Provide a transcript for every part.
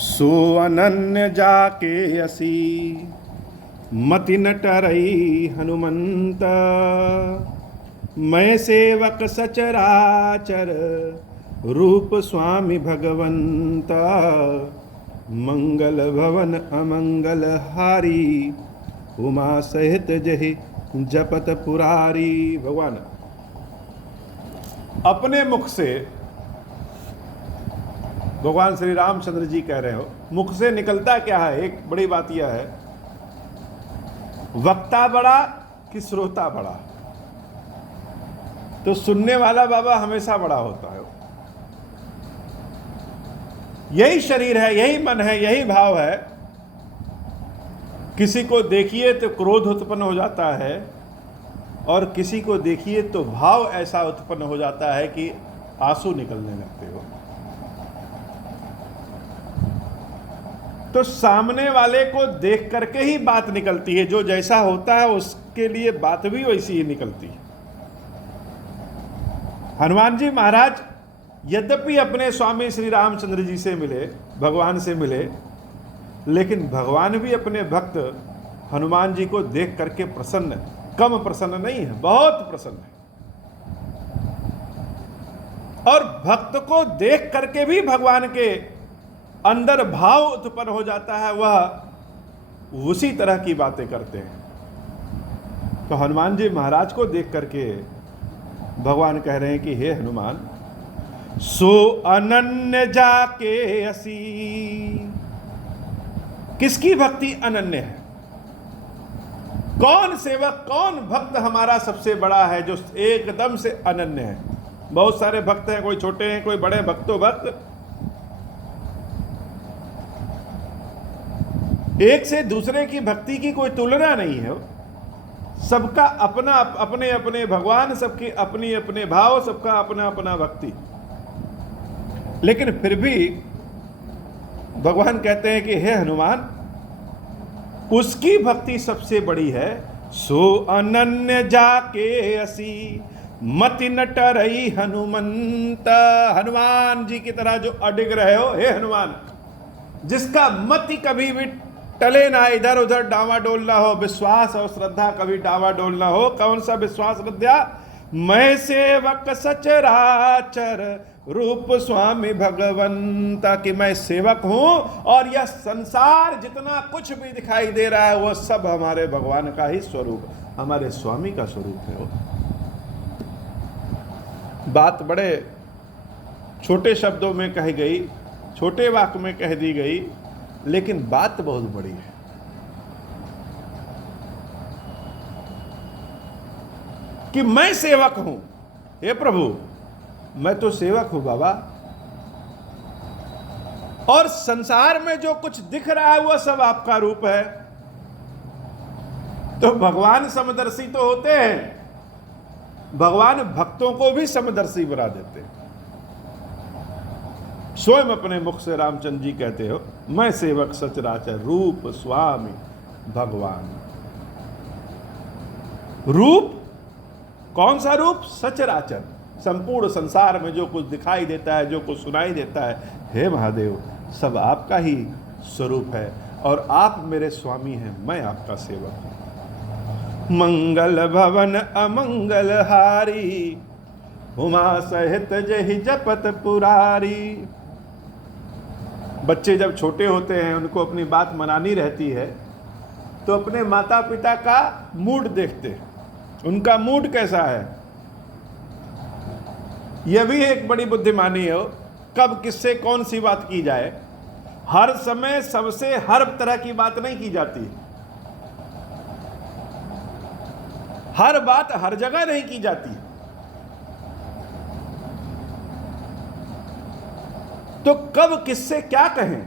सो अनन्य जाके असी मति न टरई हनुमंत। मैं सेवक सचराचर रूप स्वामी भगवंत। मंगल भवन अमंगल हारी उमा सहित जहि जपत पुरारी। भगवान अपने मुख से, भगवान श्री रामचंद्र जी कह रहे हो, मुख से निकलता क्या है? एक बड़ी बात यह है, वक्ता बड़ा कि श्रोता बड़ा? तो सुनने वाला बाबा हमेशा बड़ा होता है। यही शरीर है, यही मन है, यही भाव है। किसी को देखिए तो क्रोध उत्पन्न हो जाता है, और किसी को देखिए तो भाव ऐसा उत्पन्न हो जाता है कि आंसू निकलने लगते हो। तो सामने वाले को देख करके ही बात निकलती है। जो जैसा होता है उसके लिए बात भी वैसी ही निकलती है। हनुमान जी महाराज यद्यपि अपने स्वामी श्री रामचंद्र जी से मिले, भगवान से मिले, लेकिन भगवान भी अपने भक्त हनुमान जी को देख करके प्रसन्न, कम प्रसन्न नहीं है, बहुत प्रसन्न है। और भक्त को देख करके भी भगवान के अंदर भाव उत्पन्न हो जाता है, वह उसी तरह की बातें करते हैं। तो हनुमान जी महाराज को देख करके भगवान कह रहे हैं कि हे हनुमान, सो अनन्य जाके असी। किसकी भक्ति अनन्य है? कौन सेवक, कौन भक्त हमारा सबसे बड़ा है जो एकदम से अनन्य है? बहुत सारे भक्त हैं, कोई छोटे हैं, कोई बड़े। भक्तों भक्त एक से दूसरे की भक्ति की कोई तुलना नहीं है। सबका अपना अपने अपने भगवान, सबके अपनी अपने भाव, सबका अपना अपना भक्ति। लेकिन फिर भी भगवान कहते हैं कि हे हनुमान, उसकी भक्ति सबसे बड़ी है। सो अनन्य जाके असी मति न टरई हनुमंत। हनुमान जी की तरह जो अडिग रहे हो, हे हनुमान, जिसका मति कभी भी टले ना, इधर उधर डावाडोल ना हो, विश्वास और श्रद्धा कभी डावाडोल ना हो। कौन सा विश्वास श्रद्धा? मैं सेवक सचराचर रूप स्वामी भगवंता, कि मैं सेवक हूं और यह संसार जितना कुछ भी दिखाई दे रहा है वह सब हमारे भगवान का ही स्वरूप, हमारे स्वामी का स्वरूप है। वो बात बड़े छोटे शब्दों में कही गई, छोटे वाक्य में कह दी गई, लेकिन बात बहुत बड़ी है। कि मैं सेवक हूं। हे प्रभु, मैं तो सेवक हूं बाबा, और संसार में जो कुछ दिख रहा है वह सब आपका रूप है। तो भगवान समदर्शी तो होते हैं, भगवान भक्तों को भी समदर्शी बना देते हैं। स्वयं अपने मुख से रामचंद्र जी कहते हो, मैं सेवक सचराचर रूप स्वामी भगवान। रूप कौन सा रूप? सचराचर, संपूर्ण संसार में जो कुछ दिखाई देता है, जो कुछ सुनाई देता है, हे महादेव, सब आपका ही स्वरूप है, और आप मेरे स्वामी हैं, मैं आपका सेवक हूं। मंगल भवन अमंगल हारी उमा सहित जहि जपत पुरारी। बच्चे जब छोटे होते हैं, उनको अपनी बात मनानी रहती है, तो अपने माता पिता का मूड देखते हैं, उनका मूड कैसा है। यह भी एक बड़ी बुद्धिमानी हो, कब किससे कौन सी बात की जाए। हर समय सबसे हर तरह की बात नहीं की जाती, हर बात हर जगह नहीं की जाती। तो कब किससे क्या कहें,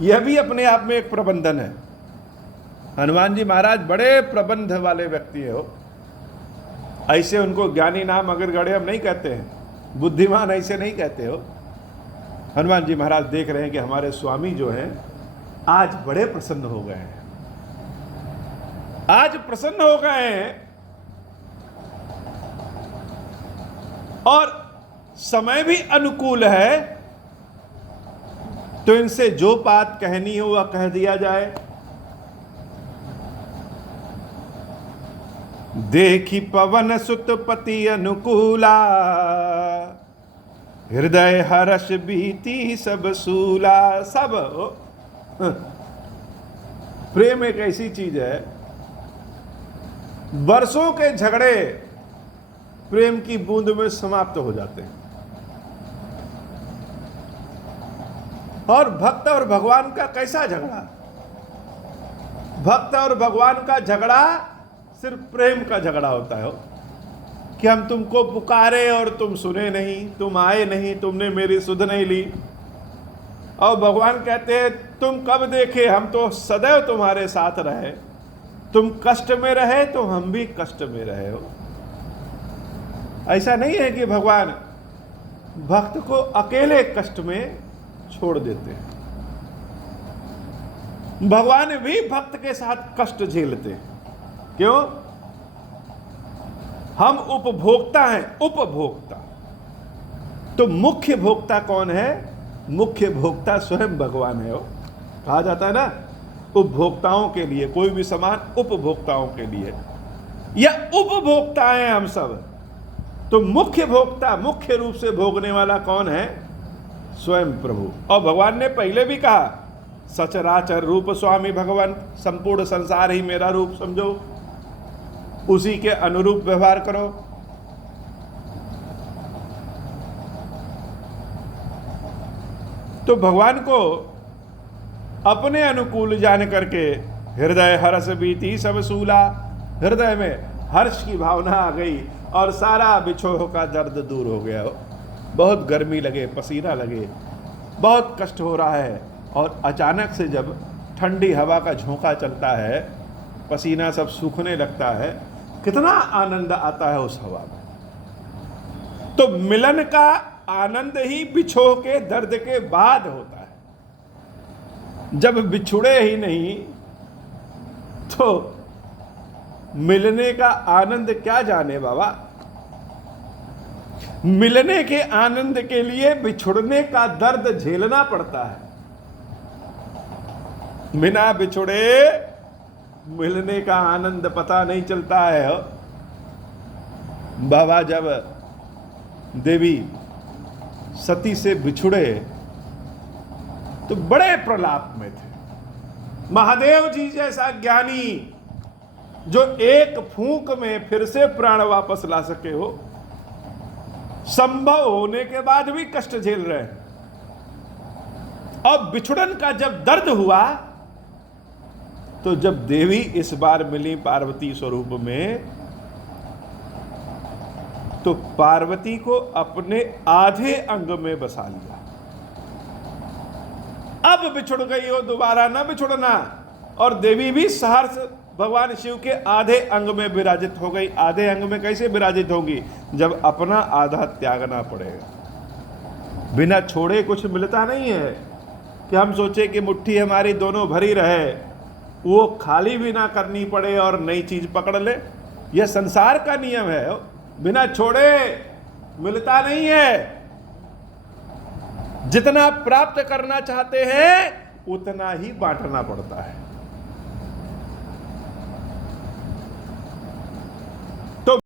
यह भी अपने आप में एक प्रबंधन है। हनुमान जी महाराज बड़े प्रबंध वाले व्यक्ति हो। ऐसे उनको ज्ञानी नाम अगर गड़े हम नहीं कहते हैं, बुद्धिमान ऐसे नहीं कहते हो। हनुमान जी महाराज देख रहे हैं कि हमारे स्वामी जो हैं आज बड़े प्रसन्न हो गए हैं, आज प्रसन्न हो गए हैं, और समय भी अनुकूल है। तो इनसे जो बात कहनी हो वह कह दिया जाए। देखी पवन सुत पति अनुकूला, हृदय हर्ष बीती सब सूला। सब प्रेम एक ऐसी चीज है, वर्षों के झगड़े प्रेम की बूंद में समाप्त हो जाते हैं। और भक्त और भगवान का कैसा झगड़ा? भक्त और भगवान का झगड़ा सिर्फ प्रेम का झगड़ा होता है कि हम तुमको पुकारे और तुम सुने नहीं, तुम आए नहीं, तुमने मेरी सुध नहीं ली। और भगवान कहते हैं तुम कब देखे, हम तो सदैव तुम्हारे साथ रहे, तुम कष्ट में रहे तो हम भी कष्ट में रहे हो। ऐसा नहीं है कि भगवान भक्त को अकेले कष्ट में छोड़ देते हैं। भगवान भी भक्त के साथ कष्ट झेलते हैं। क्यों? हम उपभोक्ता हैं, उपभोक्ता। तो मुख्य भोक्ता कौन है? मुख्य भोक्ता स्वयं भगवान है। कहा जाता है ना, उपभोक्ताओं के लिए कोई भी सामान उपभोक्ताओं के लिए, या उपभोक्ता हैं हम सब। तो मुख्य भोक्ता, मुख्य रूप से भोगने वाला कौन है? स्वयं प्रभु। और भगवान ने पहले भी कहा, सचराचर रूप स्वामी भगवान, संपूर्ण संसार ही मेरा रूप समझो, उसी के अनुरूप व्यवहार करो। तो भगवान को अपने अनुकूल जान करके हृदय हर्ष बीती सब सूला, हृदय में हर्ष की भावना आ गई और सारा बिछोह का दर्द दूर हो गया। बहुत गर्मी लगे, पसीना लगे, बहुत कष्ट हो रहा है, और अचानक से जब ठंडी हवा का झोंका चलता है, पसीना सब सूखने लगता है, कितना आनंद आता है उस हवा में। तो मिलन का आनंद ही बिछोह के दर्द के बाद होता है। जब बिछुड़े ही नहीं तो मिलने का आनंद क्या जाने बाबा। मिलने के आनंद के लिए बिछुड़ने का दर्द झेलना पड़ता है। बिना बिछुड़े मिलने का आनंद पता नहीं चलता है। बाबा जब देवी सती से बिछुड़े तो बड़े प्रलाप में थे। महादेव जी जैसा ज्ञानी जो एक फूंक में फिर से प्राण वापस ला सके हो, संभव होने के बाद भी कष्ट झेल रहे हैं। अब बिछुड़न का जब दर्द हुआ तो जब देवी इस बार मिली पार्वती स्वरूप में, तो पार्वती को अपने आधे अंग में बसा लिया। अब बिछुड़ गई हो, दोबारा ना बिछुड़ना। और देवी भी सहर्ष भगवान शिव के आधे अंग में विराजित हो गई। आधे अंग में कैसे विराजित होंगी? जब अपना आधा त्यागना पड़ेगा। बिना छोड़े कुछ मिलता नहीं है कि हम सोचे कि मुट्ठी हमारी दोनों भरी रहे, वो खाली भी ना करनी पड़े और नई चीज पकड़ ले। यह संसार का नियम है, बिना छोड़े मिलता नहीं है। जितना प्राप्त करना चाहते हैं उतना ही बांटना पड़ता है।